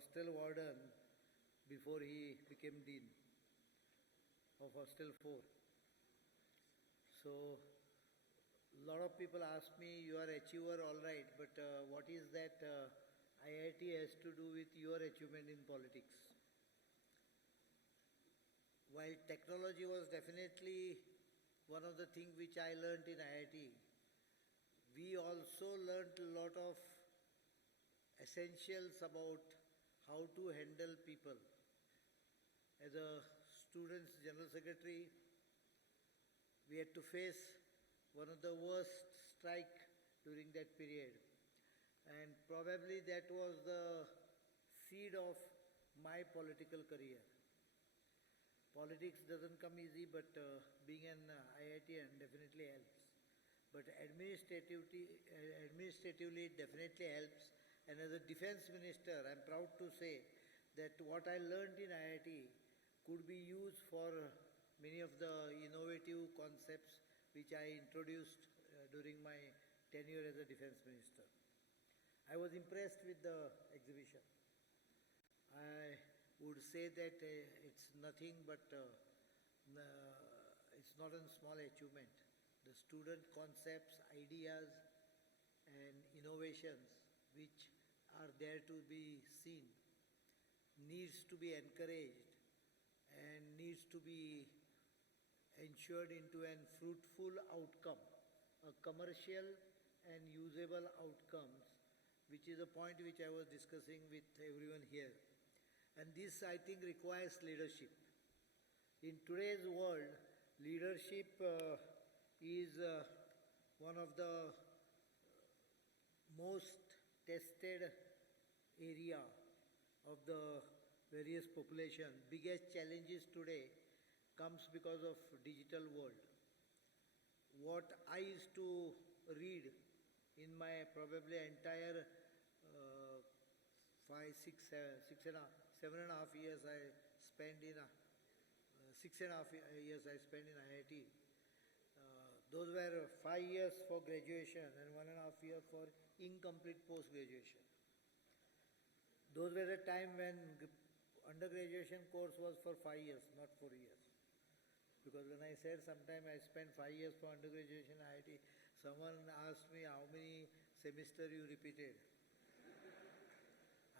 hostel warden before he became dean of Hostel 4. So, a lot of people ask me, you are achiever, all right, but what is that IIT has to do with your achievement in politics? While technology was definitely one of the things which I learned in IIT, we also learned a lot of essentials about how to handle people. As a student's general secretary, we had to face one of the worst strike during that period. And probably that was the seed of my political career. Politics doesn't come easy, but being an IITian definitely helps. But administratively it definitely helps. And as a defense minister, I'm proud to say that what I learned in IIT could be used for many of the innovative concepts which I introduced during my tenure as a defense minister. I was impressed with the exhibition. I would say that it's nothing but, it's not a small achievement. The student concepts, ideas and innovations which are there to be seen needs to be encouraged and needs to be ensured into a fruitful outcome, a commercial and usable outcomes, which is a point which I was discussing with everyone here. And this, I think, requires leadership. In today's world, leadership is one of the most tested area of the various population. Biggest challenges today comes because of digital world. What I used to read in my probably entire 7.5 years I spent in 6.5 years I spent in IIT. Those were 5 years for graduation and 1.5 years for incomplete post-graduation. Those were the time when undergraduation course was for 5 years, not 4 years. Because when I said sometime I spent 5 years for undergraduation in IIT, someone asked me how many semesters you repeated.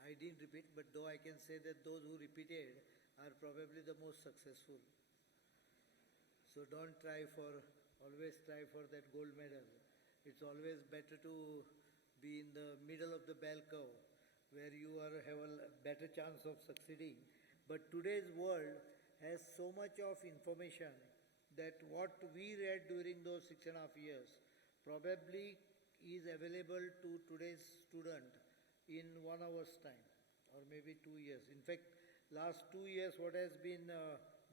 I didn't repeat, but though I can say that those who repeated are probably the most successful. So don't always try for that gold medal. It's always better to be in the middle of the bell curve where you have a better chance of succeeding. But today's world has so much of information that what we read during those 6.5 years probably is available to today's student in 1 hour's time or maybe 2 years. In fact, last 2 years what has been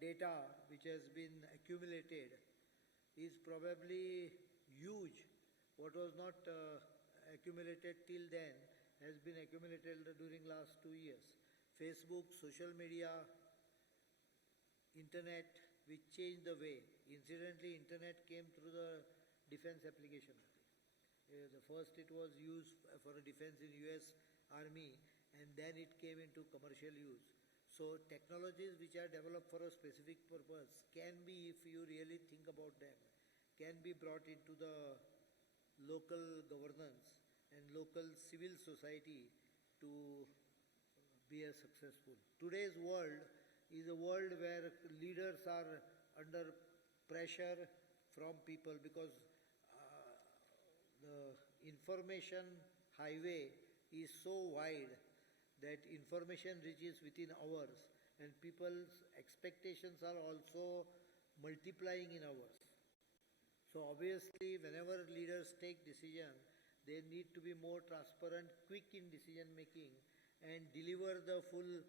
data which has been accumulated is probably huge. What was not accumulated till then has been accumulated during last 2 years. Facebook, social media, internet, which changed the way. Incidentally, internet came through the defense application. The first it was used for a defense in US Army and then it came into commercial use. So technologies which are developed for a specific purpose can be, if you really think about them, can be brought into the local governance and local civil society to be a successful. Today's world is a world where leaders are under pressure from people because the information highway is so wide that information reaches within hours and people's expectations are also multiplying in hours. So obviously whenever leaders take decision, they need to be more transparent, quick in decision making and deliver the full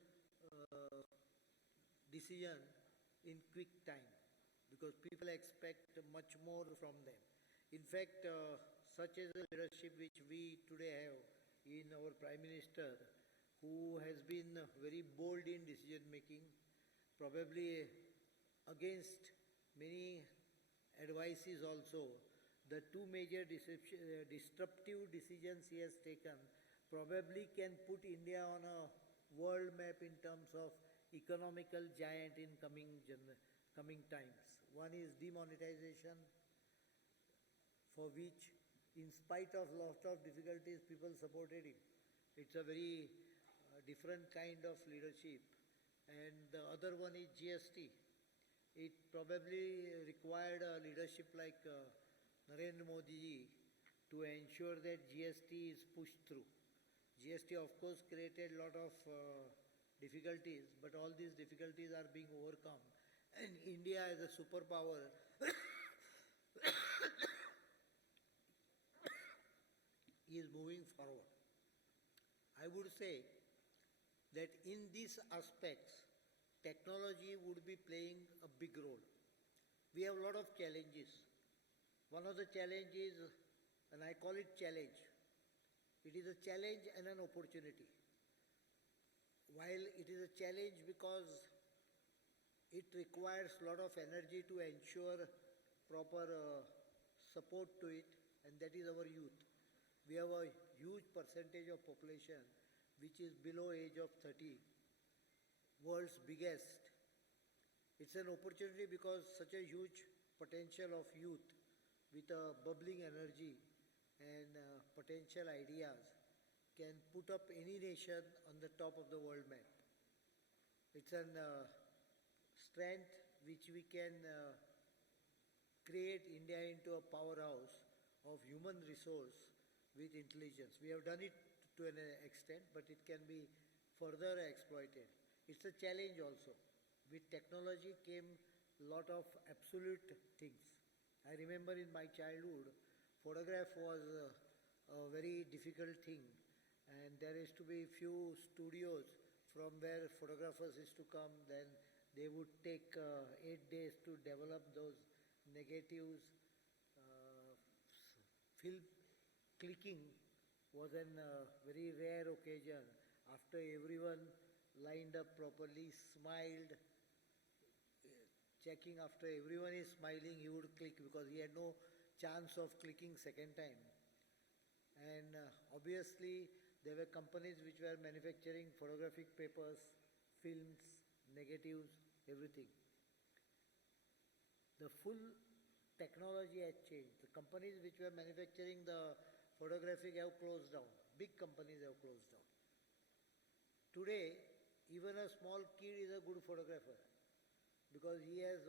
decision in quick time because people expect much more from them. In fact, such as the leadership which we today have in our Prime Minister, who has been very bold in decision making, probably against many advices also, the two major disruptive decisions he has taken probably can put India on a world map in terms of economical giant in coming times. One is demonetization, for which, in spite of lot of difficulties, people supported him. It's a very different kind of leadership. And the other one is GST. It probably required a leadership like Narendra Modi ji to ensure that GST is pushed through. GST, of course, created a lot of difficulties, but all these difficulties are being overcome. And India as a superpower is moving forward. I would say that in these aspects, technology would be playing a big role. We have a lot of challenges. One of the challenges, and I call it challenge, it is a challenge and an opportunity. While it is a challenge because it requires a lot of energy to ensure proper support to it, and that is our youth. We have a huge percentage of population which is below age of 30, world's biggest. It's an opportunity because such a huge potential of youth with a bubbling energy and potential ideas can put up any nation on the top of the world map. It's a strength which we can create India into a powerhouse of human resource with intelligence. We have done it to an extent, but it can be further exploited. It's a challenge also. With technology came a lot of absolute things. I remember in my childhood, photograph was a very difficult thing, and there used to be few studios from where photographers used to come. Then they would take 8 days to develop those negatives. Film clicking was a very rare occasion. After everyone lined up properly, smiled, checking after everyone is smiling, he would click because he had no chance of clicking second time. And obviously, there were companies which were manufacturing photographic papers, films, negatives, everything. The full technology has changed. The companies which were manufacturing the photographic have closed down. Big companies have closed down. Today, even a small kid is a good photographer because he has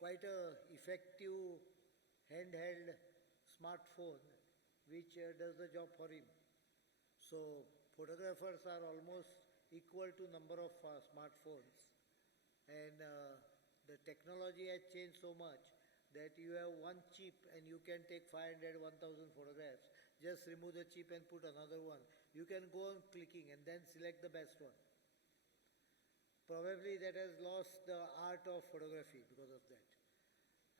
quite a effective handheld smartphone which does the job for him. So photographers are almost equal to number of smartphones, and the technology has changed so much that you have one chip and you can take 500, 1,000 photographs. Just remove the chip and put another one. You can go on clicking and then select the best one. Probably that has lost the art of photography because of that.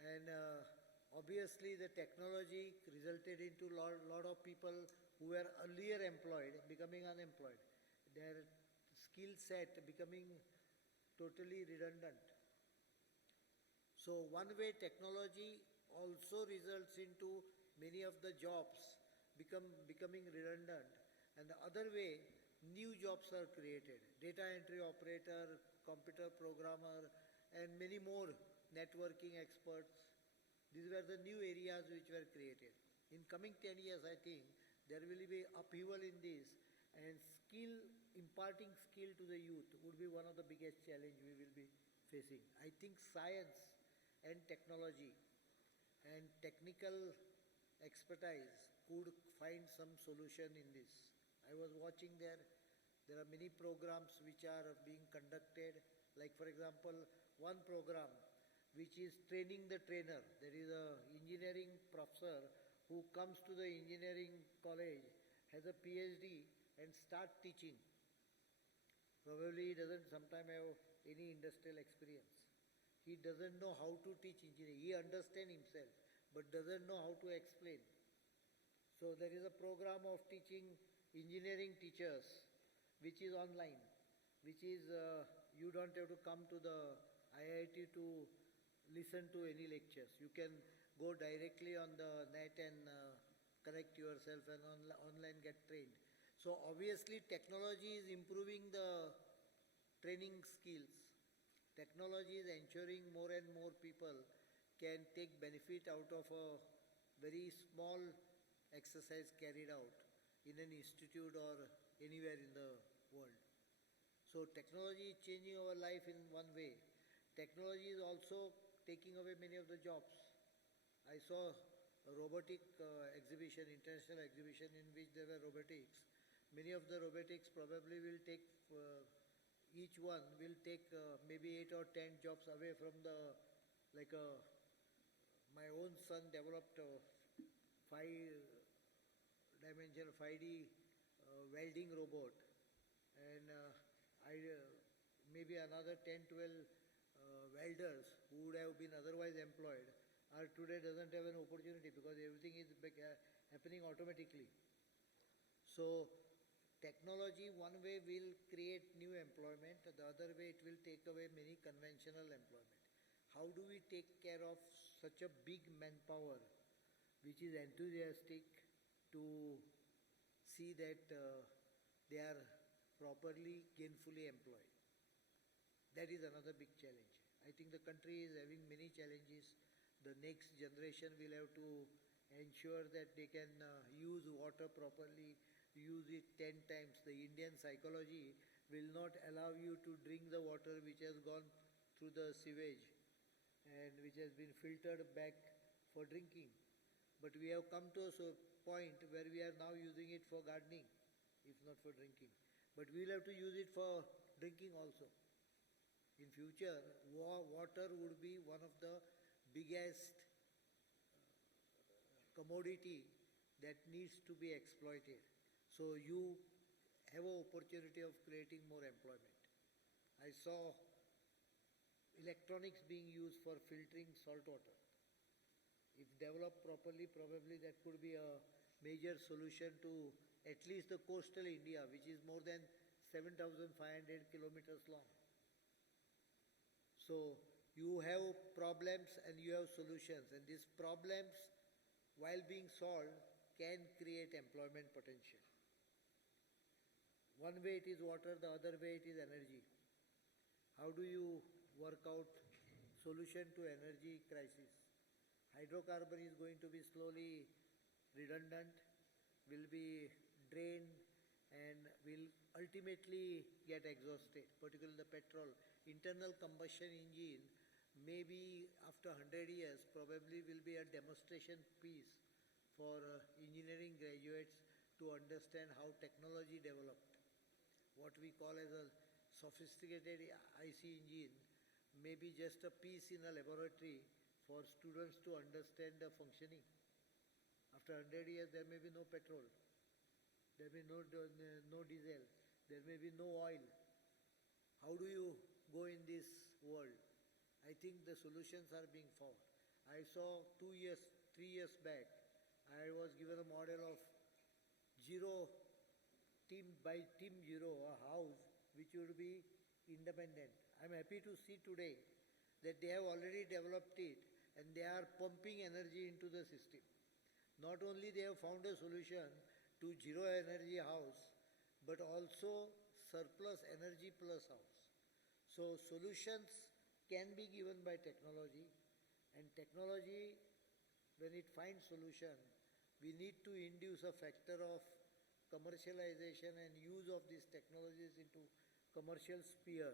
And obviously the technology resulted into lot of people who were earlier employed becoming unemployed. Their skill set becoming totally redundant. So one way technology also results into many of the jobs becoming redundant, and the other way new jobs are created. Data entry operator, computer programmer, and many more networking experts. These were the new areas which were created. In coming 10 years, I think there will be upheaval in this, and imparting skill to the youth would be one of the biggest challenge we will be facing. I think science and technology and technical expertise could find some solution in this. I was watching there are many programs which are being conducted, like for example, one program which is training the trainer. There is a engineering professor who comes to the engineering college, has a PhD and start teaching. Probably he doesn't sometimes have any industrial experience. He doesn't know how to teach engineering. He understands himself, but doesn't know how to explain. So there is a program of teaching engineering teachers, which is online, which is you don't have to come to the IIT to listen to any lectures. You can go directly on the net and connect yourself and online get trained. So obviously technology is improving the training skills. Technology is ensuring more and more people can take benefit out of a very small exercise carried out in an institute or anywhere in the world. So technology is changing our life in one way. Technology is also taking away many of the jobs. I saw a robotic exhibition, international exhibition in which there were robotics. Many of the robotics probably will take, each one will take maybe 8 or 10 jobs away from the, like my own son developed a 5-dimensional 5D welding robot, and maybe another 10, 12 welders who would have been otherwise employed are today doesn't have an opportunity because everything is happening automatically. So technology one way will create new employment, the other way it will take away many conventional employment. How do we take care of such a big manpower which is enthusiastic to see that they are properly, gainfully employed? That is another big challenge. I think the country is having many challenges. The next generation will have to ensure that they can use water properly, use it 10 times. The Indian psychology will not allow you to drink the water which has gone through the sewage and which has been filtered back for drinking. But we have come to a point where we are now using it for gardening, if not for drinking. But we will have to use it for drinking also. In future, water would be one of the biggest commodity that needs to be exploited. So you have an opportunity of creating more employment. I saw electronics being used for filtering salt water. If developed properly, probably that could be a major solution to at least the coastal India, which is more than 7,500 kilometers long. So you have problems and you have solutions, and these problems, while being solved, can create employment potential. One way it is water, the other way it is energy. How do you work out solution to energy crisis? Hydrocarbon is going to be slowly redundant, will be drained, and will ultimately get exhausted, particularly the petrol. Internal combustion engine, maybe after 100 years, probably will be a demonstration piece for engineering graduates to understand how technology developed. What we call as a sophisticated IC engine may be just a piece in a laboratory for students to understand the functioning. After 100 years, there may be no petrol, there may be no diesel, there may be no oil. How do you go in this world? I think the solutions are being found. I saw 3 years back, I was given a model of Team Zero, a house which would be independent. I'm happy to see today that they have already developed it and they are pumping energy into the system. Not only they have found a solution to zero energy house, but also surplus energy plus house. So solutions can be given by technology, and technology, when it finds solution, we need to induce a factor of commercialization and use of these technologies into commercial sphere.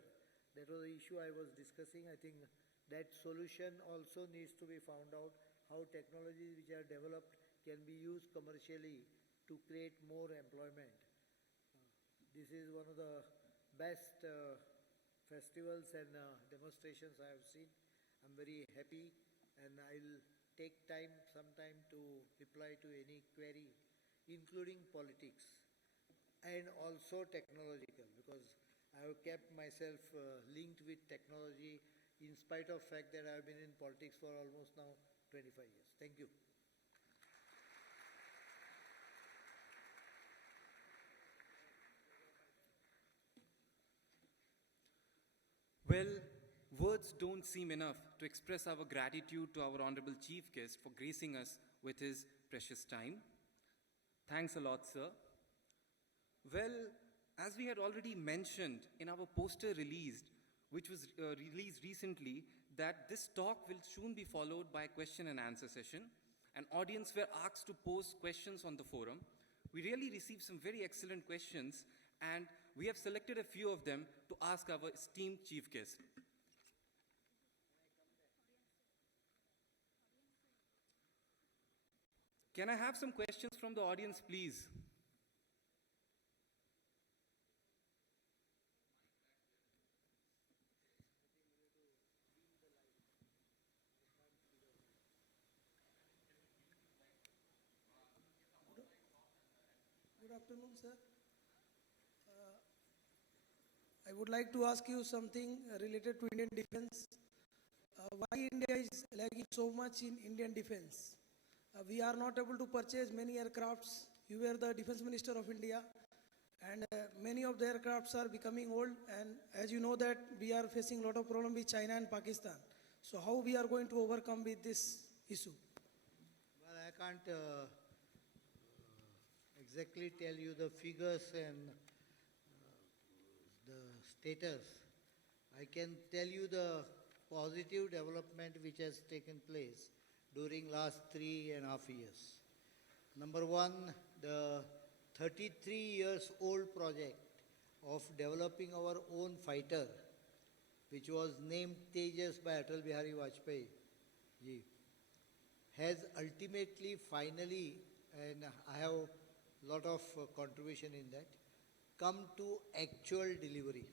That was the issue I was discussing. I think that solution also needs to be found out, how technologies which are developed can be used commercially to create more employment. This is one of the best festivals and demonstrations I have seen. I'm very happy, and I'll take some time to reply to any query, including politics and also technological, because I have kept myself linked with technology in spite of fact that I have been in politics for almost now 25 years. Thank you. Well, words don't seem enough to express our gratitude to our Honorable Chief Guest for gracing us with his precious time. Thanks a lot, sir. Well, as we had already mentioned in our poster released, which was released recently, that this talk will soon be followed by a question and answer session. An audience were asked to pose questions on the forum. We really received some very excellent questions, and we have selected a few of them to ask our esteemed chief guest. Can I have some questions from the audience, please? Good afternoon, sir. I would like to ask you something related to Indian defense. Why India is lagging so much in Indian defense? We are not able to purchase many aircrafts. You were the defense minister of India, and many of the aircrafts are becoming old. And as you know that we are facing a lot of problem with China and Pakistan. So how we are going to overcome with this issue? Well, I can't exactly tell you the figures and the status. I can tell you the positive development which has taken place during last 3.5 years. Number one, the 33 years old project of developing our own fighter, which was named Tejas by Atal Bihari Vajpayee ji, has ultimately, finally, and I have a lot of contribution in that, come to actual delivery.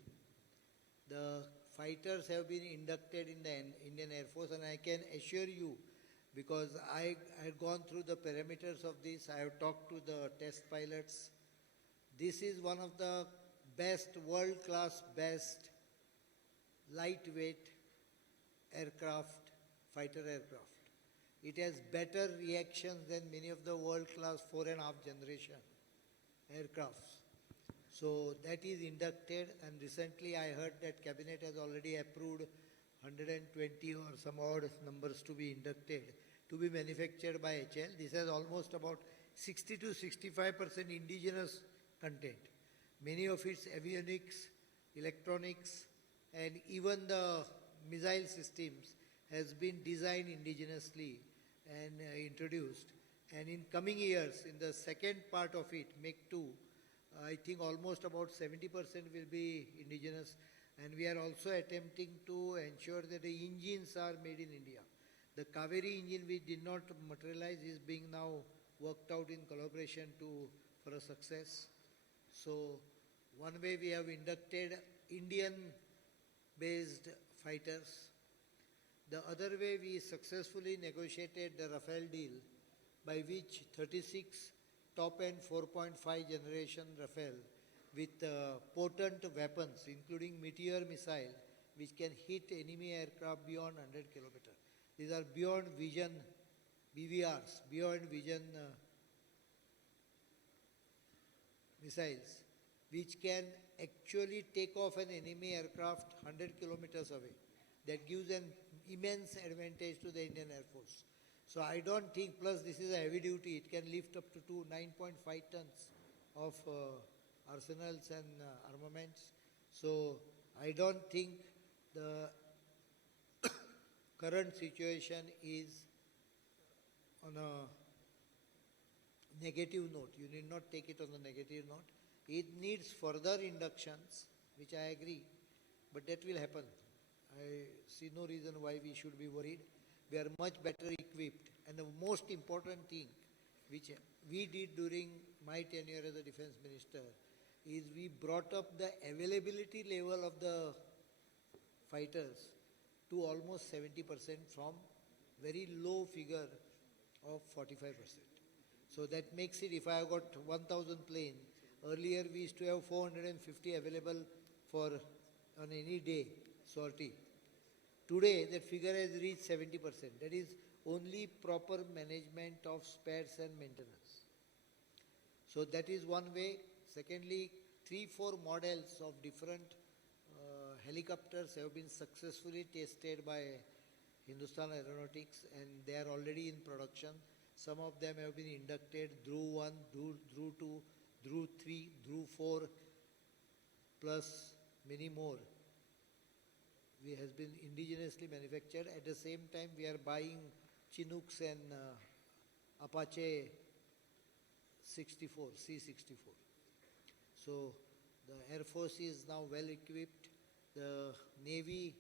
The fighters have been inducted in the Indian Air Force, and I can assure you, because I had gone through the parameters of this, I have talked to the test pilots. This is one of the best, world-class, best, lightweight aircraft, fighter aircraft. It has better reactions than many of the world-class 4.5 generation aircrafts. So that is inducted, and recently I heard that Cabinet has already approved 120 or some odd numbers to be inducted, to be manufactured by HL. This has almost about 60 to 65% indigenous content. Many of its avionics, electronics, and even the missile systems has been designed indigenously and introduced. And in coming years, in the second part of it, Make 2, I think almost about 70% will be indigenous, and we are also attempting to ensure that the engines are made in India. The Kaveri engine, which did not materialize, is being now worked out in collaboration for a success. So one way we have inducted Indian-based fighters. The other way we successfully negotiated the Rafale deal, by which 36 top-end 4.5 generation Rafale with potent weapons, including Meteor missile, which can hit enemy aircraft beyond 100 kilometers. These are beyond vision BVRs, beyond vision missiles, which can actually take off an enemy aircraft 100 kilometers away. That gives an immense advantage to the Indian Air Force. So I don't think, plus this is a heavy duty, it can lift up to 9.5 tons of arsenals and armaments. So I don't think the current situation is on a negative note. You need not take it on a negative note. It needs further inductions, which I agree, but that will happen. I see no reason why we should be worried. We are much better equipped. And the most important thing which we did during my tenure as a defense minister is we brought up the availability level of the fighters to almost 70% from very low figure of 45%. So that makes it, if I have got 1,000 planes, earlier we used to have 450 available for on any day sortie. Today that figure has reached 70%. That is only proper management of spares and maintenance. So that is one way. Secondly, 3-4 models of different helicopters have been successfully tested by Hindustan Aeronautics, and they are already in production. Some of them have been inducted, Dhruv 1, Dhruv 2, Dhruv 3, Dhruv 4, plus many more, has been indigenously manufactured. At the same time, we are buying Chinooks and Apache 64, C-64. So the Air Force is now well equipped. The Navy,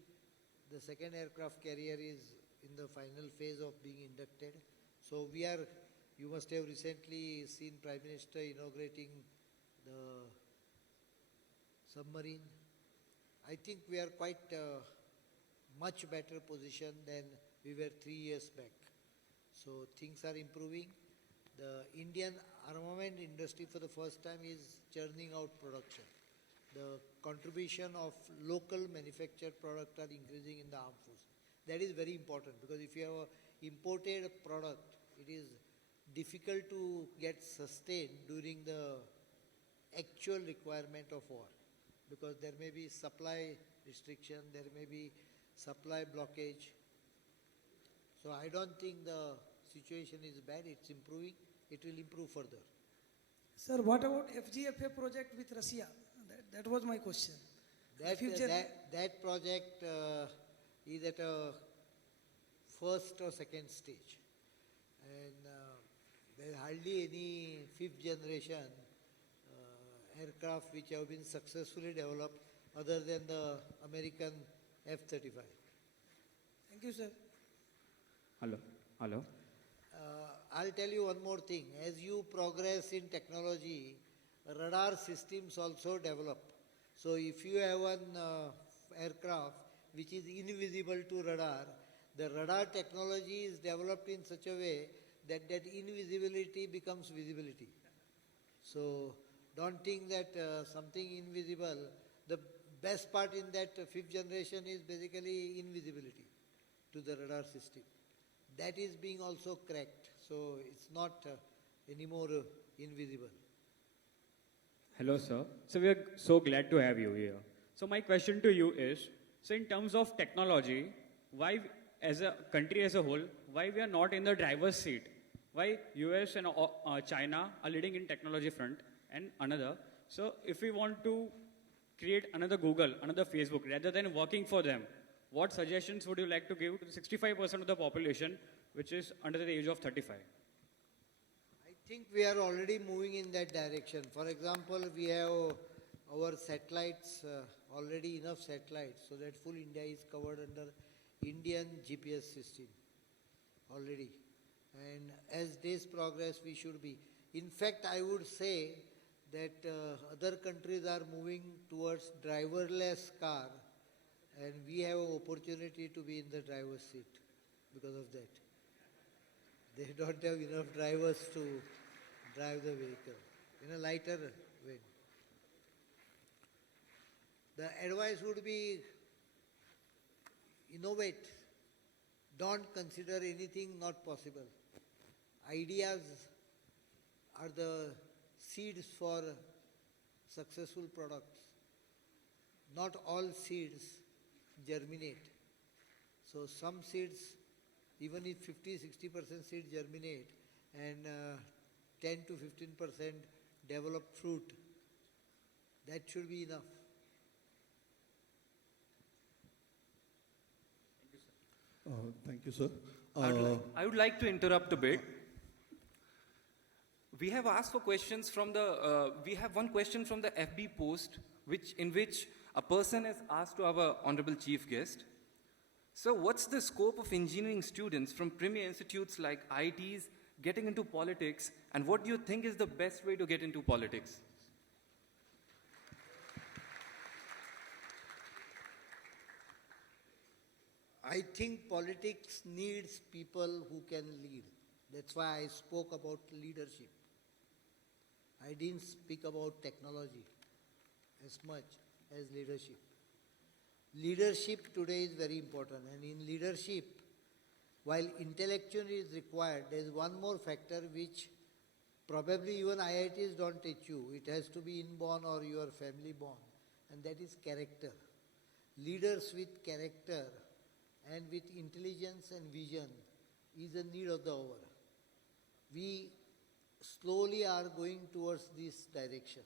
the second aircraft carrier is in the final phase of being inducted. So we are, you must have recently seen Prime Minister inaugurating the submarine. I think we are quite much better position than we were 3 years back. So things are improving. The Indian armament industry for the first time is churning out production. The contribution of local manufactured product are increasing in the armed forces. That is very important, because if you have an imported product, it is difficult to get sustained during the actual requirement of war, because there may be supply restriction, there may be supply blockage. So I don't think the situation is bad, it's improving, it will improve further. Sir, what about FGFA project with Russia? That was my question. That project is at a first or second stage. And there is hardly any fifth generation aircraft which have been successfully developed other than the American F-35. Thank you, sir. Hello. I'll tell you one more thing. As you progress in technology, radar systems also develop. So if you have an aircraft which is invisible to radar, the radar technology is developed in such a way that that invisibility becomes visibility. So don't think that something invisible, the best part in that fifth generation is basically invisibility to the radar system. That is being also cracked, so it's not anymore invisible. Hello, sir. So we are so glad to have you here. So my question to you is, so in terms of technology, why as a country as a whole, why we are not in the driver's seat? Why US and China are leading in technology front and another? So if we want to create another Google, another Facebook, rather than working for them, what suggestions would you like to give to the 65% of the population which is under the age of 35? I think we are already moving in that direction. For example, we have our satellites, already enough satellites, so that full India is covered under Indian GPS system already. And as days progress, we should be. In fact, I would say that other countries are moving towards driverless car, and we have an opportunity to be in the driver's seat because of that. They don't have enough drivers to drive the vehicle in a lighter way. The advice would be innovate. Don't consider anything not possible. Ideas are the seeds for successful products. Not all seeds germinate. So some seeds, even if 50-60% seeds germinate and 10 to 15% develop fruit, that should be enough. Thank you, sir. I would like to interrupt a bit. We have asked for questions from the, we have one question from the FB post, in which a person has asked to our honorable chief guest. So what's the scope of engineering students from premier institutes like IITs getting into politics, and what do you think is the best way to get into politics? I think politics needs people who can lead. That's why I spoke about leadership. I didn't speak about technology as much as leadership. Leadership today is very important, and in leadership, while intellectual is required, there is one more factor which probably even IITs don't teach you. It has to be inborn or your family born, and that is character. Leaders with character and with intelligence and vision is a need of the hour. We slowly are going towards this direction.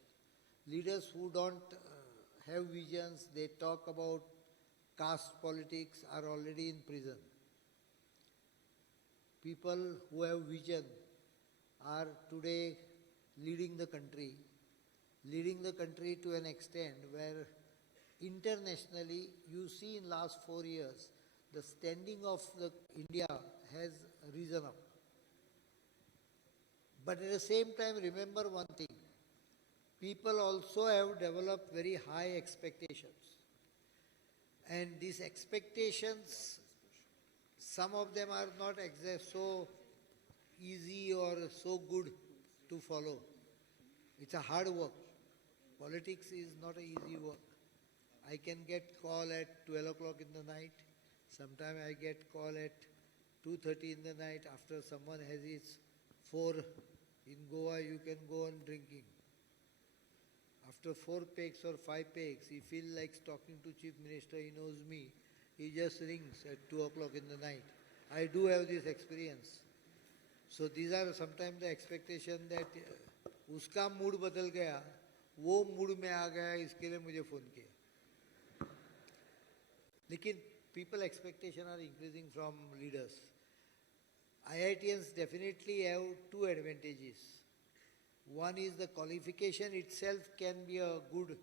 Leaders who don't have visions, they talk about caste politics, are already in prison. People who have vision are today leading the country to an extent where internationally you see in last 4 years the standing of the India has risen up. But at the same time, remember one thing, people also have developed very high expectations. And these expectations, some of them are not so easy or so good to follow. It's a hard work. Politics is not an easy work. I can get call at 12 o'clock in the night. Sometimes I get call at 2:30 in the night after someone has his 4 in Goa, you can go on drinking. After 4 pegs or 5 pegs, he feels like talking to Chief Minister, he knows me. He just rings at 2 o'clock in the night. I do have this experience. So these are sometimes the expectation that उसका mood बदल गया, वो mood में आ गया, इसके लिए मुझे phone किया. लेकिन people expectation are increasing from leaders. IITians definitely have 2 advantages. One is the qualification itself can be a good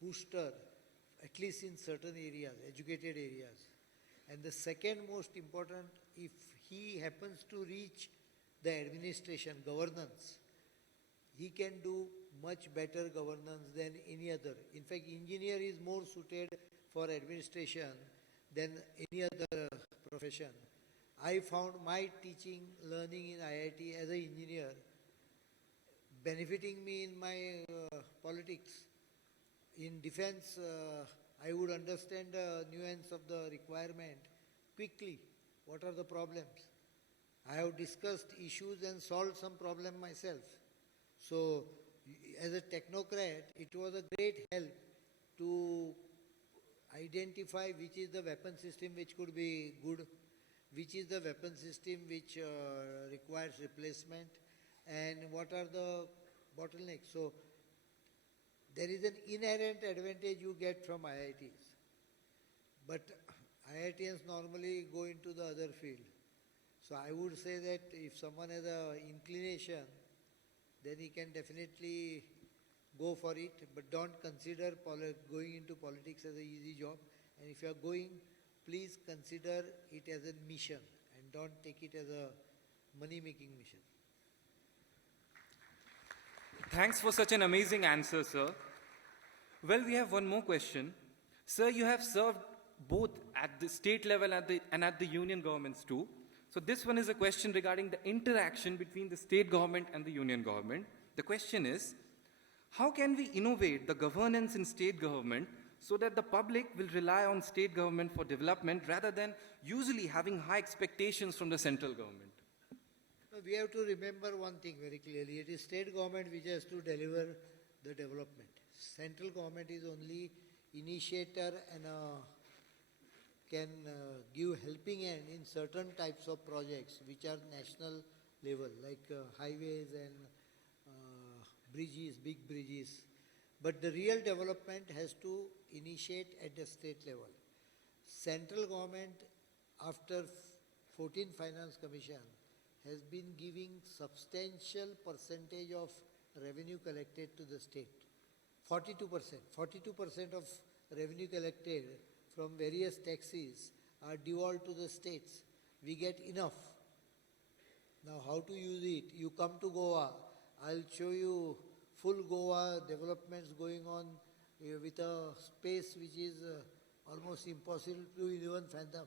booster, at least in certain areas, educated areas. And the second most important, if he happens to reach the administration, governance, he can do much better governance than any other. In fact, engineer is more suited for administration than any other profession. I found my teaching, learning in IIT as an engineer benefiting me in my politics. In defense, I would understand the nuance of the requirement quickly. What are the problems? I have discussed issues and solved some problem myself. So, as a technocrat, it was a great help to identify which is the weapon system which could be good, which is the weapon system which requires replacement, and what are the bottlenecks. So, there is an inherent advantage you get from IITs. But IITians normally go into the other field. So I would say that if someone has an inclination, then he can definitely go for it, but don't consider going into politics as an easy job. And if you are going, please consider it as a mission and don't take it as a money-making mission. Thanks for such an amazing answer, sir. Well, we have one more question. Sir, you have served both at the state level and at the union governments too. So this one is a question regarding the interaction between the state government and the union government. The question is, how can we innovate the governance in state government so that the public will rely on state government for development rather than usually having high expectations from the central government? We have to remember one thing very clearly. It is state government which has to deliver the development. Central government is only initiator and can give helping hand in certain types of projects which are national level, like highways and bridges, big bridges. But the real development has to initiate at the state level. Central government, after 14th Finance Commission, has been giving substantial percentage of revenue collected to the state. 42%. 42% of revenue collected from various taxes are devolved to the states. We get enough. Now how to use it? You come to Goa, I'll show you full Goa developments going on with a space which is almost impossible to even fathom.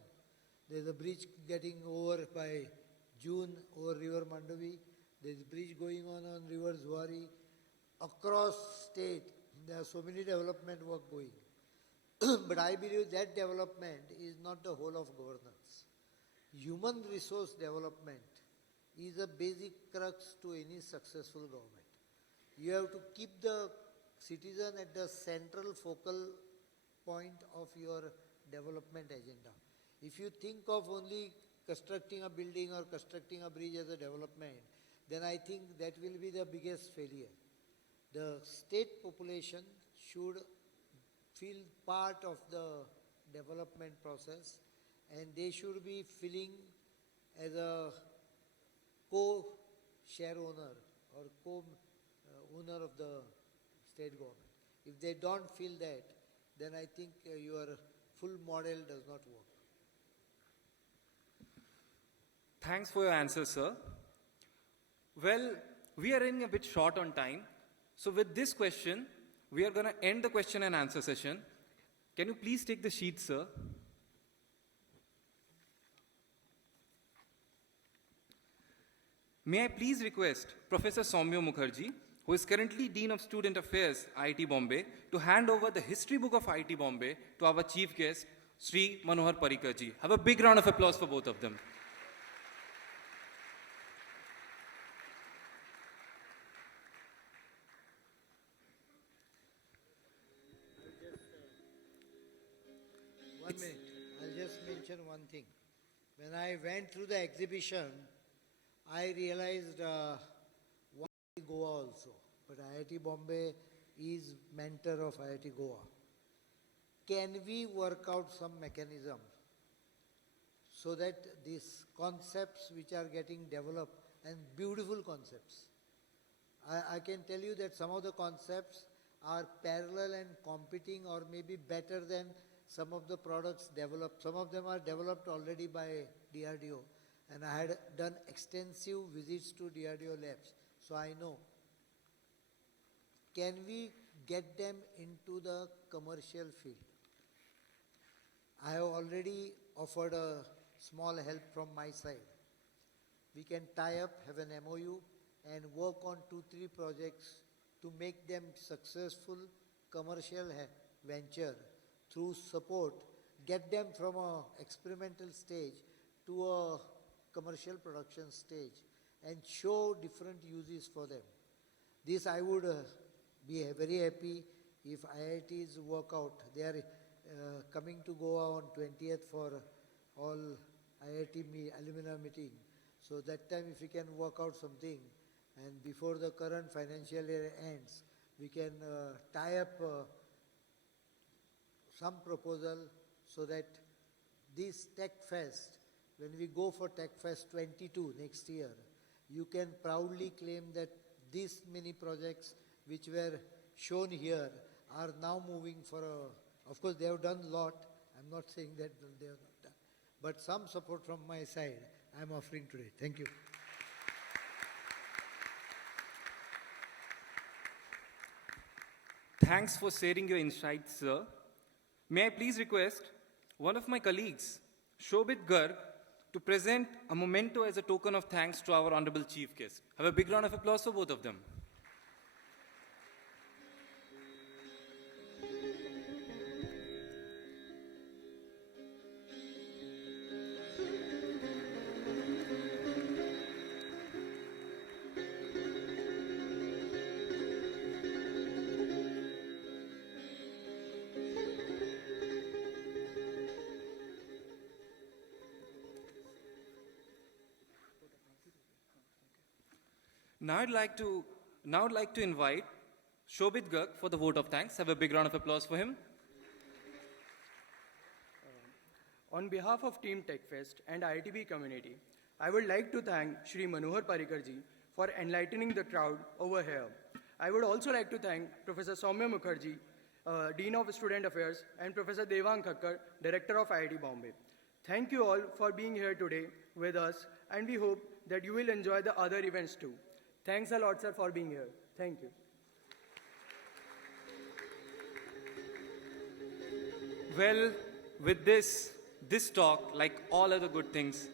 There's a bridge getting over by June over River Mandavi. There's a bridge going on River Zuari. Across state, there are so many development work going. But I believe that development is not the whole of governance. Human resource development is a basic crux to any successful government. You have to keep the citizen at the central focal point of your development agenda. If you think of only constructing a building or constructing a bridge as a development, then I think that will be the biggest failure. The state population should feel part of the development process, and they should be feeling as a co-share owner or co-owner of the state government. If they don't feel that, then I think your full model does not work. Thanks for your answer, sir. Well, we are running a bit short on time. So with this question, we are going to end the question and answer session. Can you please take the sheet, sir? May I please request Professor Soumya Mukherjee, who is currently Dean of Student Affairs, IIT Bombay, to hand over the history book of IIT Bombay to our chief guest, Sri Manohar Parrikar ji. Have a big round of applause for both of them. One minute, I'll just mention one thing. When I went through the exhibition, I realized why Goa also, but IIT Bombay is mentor of IIT Goa. Can we work out some mechanism so that these concepts which are getting developed, and beautiful concepts, I can tell you that some of the concepts are parallel and competing or maybe better than some of the products developed. Some of them are developed already by DRDO, and I had done extensive visits to DRDO labs, so I know. Can we get them into the commercial field? I have already offered a small help from my side. We can tie up, have an MOU, and work on 2-3 projects to make them successful commercial venture through support, get them from a experimental stage to a commercial production stage, and show different uses for them. This I would be very happy if IITs work out. They are coming to Goa on 20th for all IIT alumni meeting. So that time if we can work out something, and before the current financial year ends, we can tie up some proposal so that this Tech Fest, when we go for Tech Fest 22 next year, you can proudly claim that these many projects which were shown here are now moving for a, of course they have done a lot, I'm not saying that they have not done, but some support from my side I am offering today. Thank you. Thanks for sharing your insights, sir. May I please request one of my colleagues, Shobit Garg, to present a memento as a token of thanks to our honorable chief guest. Have a big round of applause for both of them. Now I'd like to invite Shobit Garg for the vote of thanks. Have a big round of applause for him. On behalf of Team TechFest and IITB community, I would like to thank Shri Manohar Parrikar ji for enlightening the crowd over here. I would also like to thank Professor Soumya Mukherjee, Dean of Student Affairs, and Professor Devang Thakkar, Director of IIT Bombay. Thank you all for being here today with us, and we hope that you will enjoy the other events too. Thanks a lot, sir, for being here. Thank you. Well, with this talk, like all other good things,